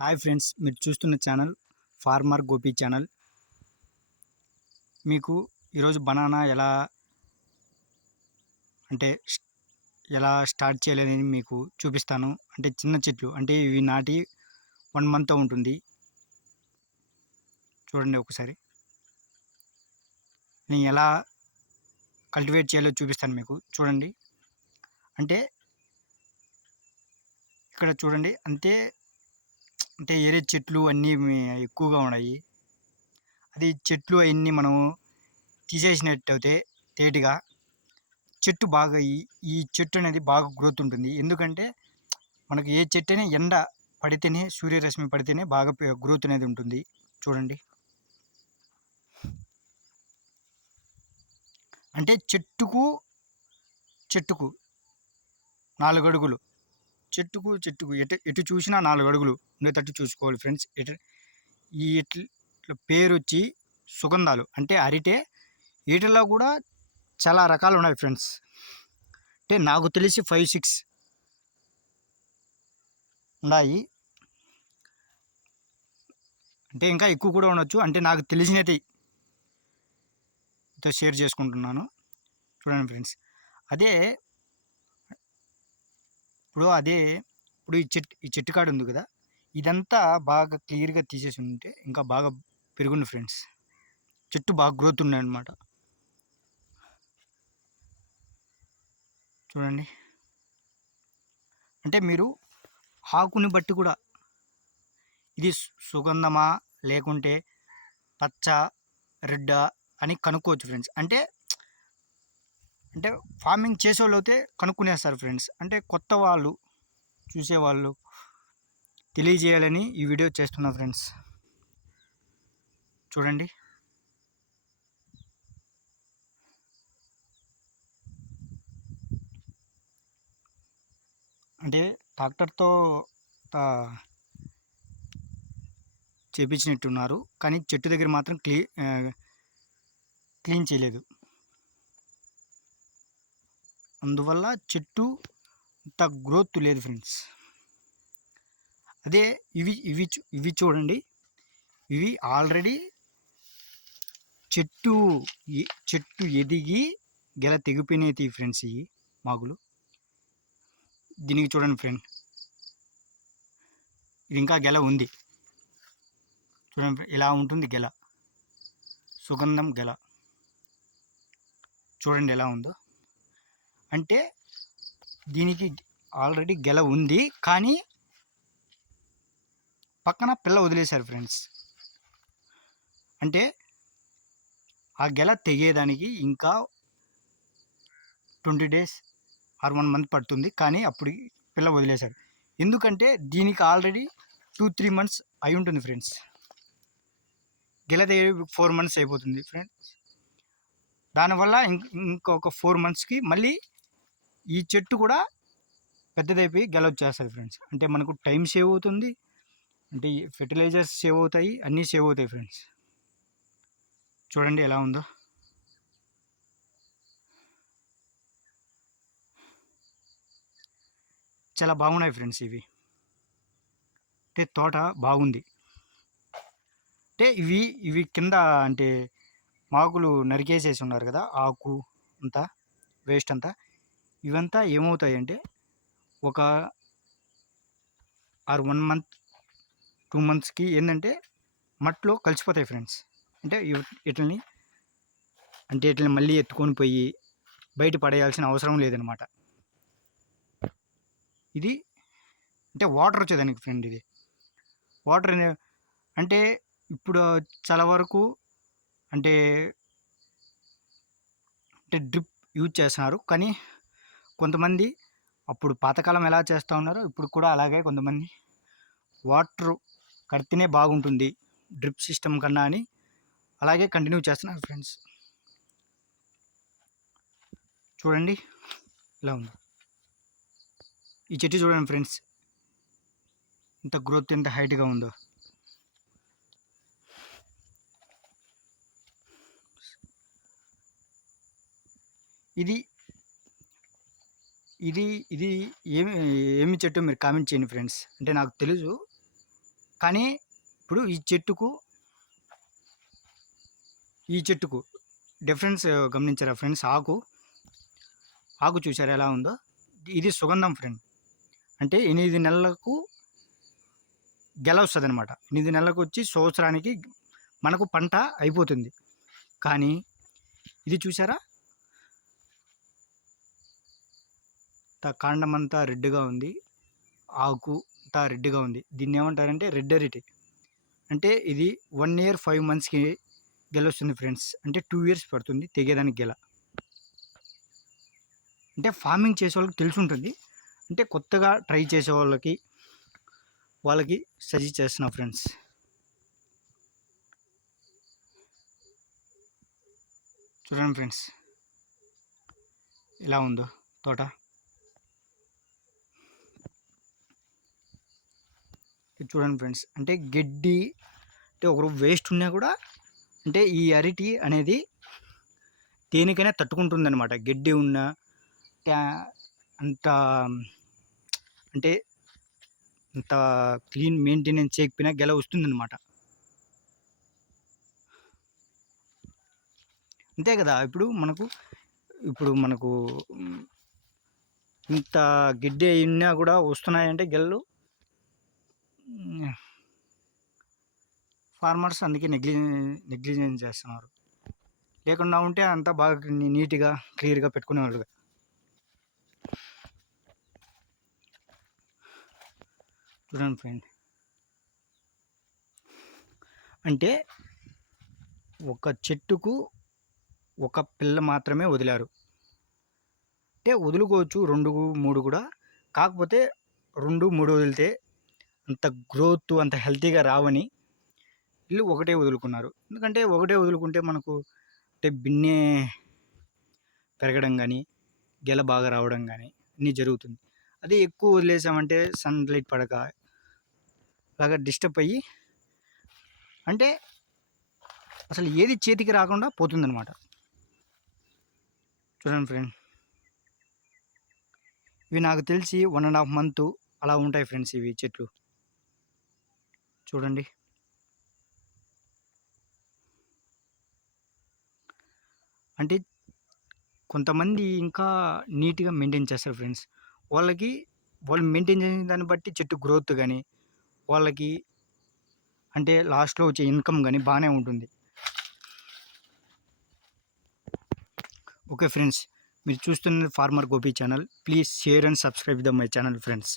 Hi friends, మీరు చూస్తున్న channel farmer Gopi channel. మీకు ఈరోజు బనానా అంటే ఎలా స్టార్ట్ చేయాలని మీకు చూపిస్తాను. అంటే చిన్న చెట్లు, అంటే ఇవి నాటి 1 మంత్ ఉంటుంది. చూడండి ఒకసారి నేను ఎలా కల్టివేట్ చేయాలో చూపిస్తాను మీకు. చూడండి, అంటే ఇక్కడ చూడండి, అంటే ఏరే చెట్లు అన్నీ ఎక్కువగా ఉన్నాయి. అది చెట్లు అవన్నీ మనం తీసేసినట్టయితే తేటిగా చెట్టు బాగా ఈ చెట్టు అనేది బాగా గ్రోత్ ఉంటుంది. ఎందుకంటే మనకు ఏ చెట్టు అయినా ఎండ పడితేనే, సూర్యరశ్మి పడితేనే బాగా గ్రోత్ అనేది ఉంటుంది. చూడండి, అంటే చెట్టుకు 4 అడుగులు, చెట్టుకు ఎటు ఎటు చూసినా 4 అడుగులు ఉండేటట్టు చూసుకోవాలి ఫ్రెండ్స్. ఇట్లా పేరు వచ్చి సుగంధాలు, అంటే అరిటే. వీటిల్లో కూడా చాలా రకాలు ఉన్నాయి ఫ్రెండ్స్. అంటే నాకు తెలిసి 5-6 ఉన్నాయి. అంటే ఇంకా ఎక్కువ కూడా ఉండొచ్చు. అంటే నాకు తెలిసినది షేర్ చేసుకుంటున్నాను. చూడండి ఫ్రెండ్స్, అదే ఇప్పుడు ఈ చెట్టు కాడ ఉంది కదా, ఇదంతా బాగా క్లియర్గా తీసేసి ఉంటే ఇంకా బాగా పెరుగుంది ఫ్రెండ్స్. చెట్టు బాగా గ్రోత్ ఉన్నాయి అన్నమాట. చూడండి, అంటే మీరు ఆకుని బట్టి కూడా ఇది సుగంధమా లేకుంటే పచ్చ, రెడ్ అని కనుక్కోవచ్చు ఫ్రెండ్స్. అంటే ఫార్మింగ్ చేసేవాళ్ళు అయితే కనుక్కునేస్తారు ఫ్రెండ్స్. అంటే కొత్త వాళ్ళు చూసేవాళ్ళు తెలియజేయాలని ఈ వీడియో చేస్తున్నా ఫ్రెండ్స్. చూడండి, అంటే ట్రాక్టర్తో చేపించినట్టున్నారు, కానీ చెట్టు దగ్గర మాత్రం క్లీన్ చేయలేదు. అందువల్ల చెట్టు అంత గ్రోత్ లేదు ఫ్రెండ్స్. అదే ఇవి చూడండి, ఇవి ఆల్రెడీ చెట్టు ఎదిగి గెల తెగిపోయినాయి ఫ్రెండ్స్. ఇవి మాగులు. దీనికి చూడండి ఫ్రెండ్, ఇది ఇంకా గెల ఉంది. చూడండి, ఇలా ఉంటుంది గెల, సుగంధం గెల. చూడండి ఎలా ఉందో. అంటే దీనికి ఆల్రెడీ గెల ఉంది, కానీ పక్కన పిల్ల వదిలేశారు ఫ్రెండ్స్. అంటే ఆ గెల తెగేదానికి ఇంకా 20 days ఆర్ 1 month పడుతుంది, కానీ అప్పుడు పిల్ల వదిలేశారు. ఎందుకంటే దీనికి ఆల్రెడీ 2-3 months అయి ఉంటుంది ఫ్రెండ్స్. గెల తెగే 4 months అయిపోతుంది ఫ్రెండ్స్. దానివల్ల ఇంకొక 4 monthsకి మళ్ళీ ఈ చెట్టు కూడా పెద్దదైపోయి గెల వచ్చేస్తుంది ఫ్రెండ్స్. అంటే మనకు టైం సేవ్ అవుతుంది, అంటే ఫెర్టిలైజర్స్ సేవ్ అవుతాయి, అన్నీ సేవ్ అవుతాయి ఫ్రెండ్స్. చూడండి ఎలా ఉందో. చాలా బాగున్నాయి ఫ్రెండ్స్ ఇవి. అంటే తోట బాగుంది. అంటే ఇవి కింద అంటే మాకులు నరికేసేసి ఉన్నారు కదా, ఆకు అంతా వేస్ట్ అంతా. ఇవంతా ఏమవుతాయి అంటే ఒక 1 month 2 monthsకి ఏంటంటే మట్టిలో కలిసిపోతాయి ఫ్రెండ్స్. అంటే వీటిని మళ్ళీ ఎత్తుకొని పోయి బయట పడేయాల్సిన అవసరం లేదనమాట. ఇది అంటే వాటర్ వచ్చేదానికి ఫ్రెండ్. ఇది వాటర్ అంటే ఇప్పుడు చాలా వరకు అంటే డ్రిప్ యూజ్ చేస్తున్నారు, కానీ కొంతమంది అప్పుడు పాతకాలం ఎలా చేస్తూ ఉన్నారో ఇప్పుడు కూడా అలాగే కొంతమంది వాటర్ కడితేనే బాగుంటుంది డ్రిప్ సిస్టమ్ కన్నా అని అలాగే కంటిన్యూ చేస్తున్నారు ఫ్రెండ్స్. చూడండి ఇలా ఉంది ఈ చెట్టు. చూడండి ఫ్రెండ్స్, ఇంత గ్రోత్ ఎంత హైట్గా ఉందో. ఇది ఇది ఇది ఏమి చెట్టు మీరు కామెంట్ చేయండి ఫ్రెండ్స్. అంటే నాకు తెలుసు, కానీ ఇప్పుడు ఈ చెట్టుకు డిఫరెన్స్ గమనించారా ఫ్రెండ్స్? ఆకు చూసారా ఎలా ఉందో? ఇది సుగంధం ఫ్రెండ్. అంటే 8 నెలలకు గెల వస్తుందన్నమాట. 8 నెలలకు వచ్చి సంవత్సరానికి మనకు పంట అయిపోతుంది. కానీ ఇది చూసారా, కాండమంతా రెడ్గా ఉంది, ఆకు అంతా రెడ్గా ఉంది. దీన్ని ఏమంటారంటే రెడ్ అరటి. అంటే ఇది 1 year 5 monthsకి గెల వస్తుంది ఫ్రెండ్స్. అంటే 2 years పడుతుంది తెగేదానికి గెల. అంటే ఫార్మింగ్ చేసే వాళ్ళకి తెలిసి ఉంటుంది. అంటే కొత్తగా ట్రై చేసే వాళ్ళకి సజెస్ట్ చేస్తున్నా ఫ్రెండ్స్. చూడండి ఫ్రెండ్స్ ఎలా ఉందో తోట. చూడండి ఫ్రెండ్స్, అంటే గడ్డి అంటే ఒకరు వేస్ట్ ఉన్నా కూడా అంటే ఈ అరటి అనేది దేనికైనా తట్టుకుంటుంది అనమాట. గడ్డి ఉన్న అంత అంటే అంత క్లీన్ మెయింటెనెన్స్ చేయకపోయినా గెల వస్తుంది అనమాట. అంతే కదా. ఇప్పుడు మనకు ఇంత గడ్డి అయినా కూడా వస్తున్నాయంటే గెలలు. ఫార్మర్స్ అందుకే నెగ్లిజెన్స్ చేస్తున్నారు. లేకుండా ఉంటే అంతా బాగా నీట్గా క్లియర్గా పెట్టుకునేవాళ్ళుగా. చూడండి ఫ్రెండ్, అంటే ఒక చెట్టుకు ఒక పిల్ల మాత్రమే వదిలారు. అంటే వదులుకోవచ్చు 2, 3 కూడా. కాకపోతే 2, 3 వదిలితే అంత గ్రోత్ అంత హెల్తీగా రావని వీళ్ళు ఒకటే వదులుకున్నారు. ఎందుకంటే ఒకటే వదులుకుంటే మనకు అంటే బిన్నే పెరగడం కానీ గెల బాగా రావడం కానీ అన్నీ జరుగుతుంది. అదే ఎక్కువ వదిలేసామంటే సన్లైట్ పడక బాగా డిస్టర్బ్ అయ్యి అంటే అసలు ఏది చేతికి రాకుండా పోతుందన్నమాట. చూడండి ఫ్రెండ్, ఇవి నాకు తెలిసి 1.5 month అలా ఉంటాయి ఫ్రెండ్స్ ఇవి చెట్లు. చూడండి, అంటే కొంతమంది ఇంకా నీట్గా మెయింటైన్ చేస్తారు ఫ్రెండ్స్. వాళ్ళు మెయింటైన్ చేసిన దాన్ని బట్టి చెట్టు గ్రోత్ కానీ వాళ్ళకి అంటే లాస్ట్లో వచ్చే ఇన్కమ్ కానీ బాగానే ఉంటుంది. ఓకే ఫ్రెండ్స్, మీరు చూస్తున్న farmer Gopi channel. Please share and subscribe my channel friends.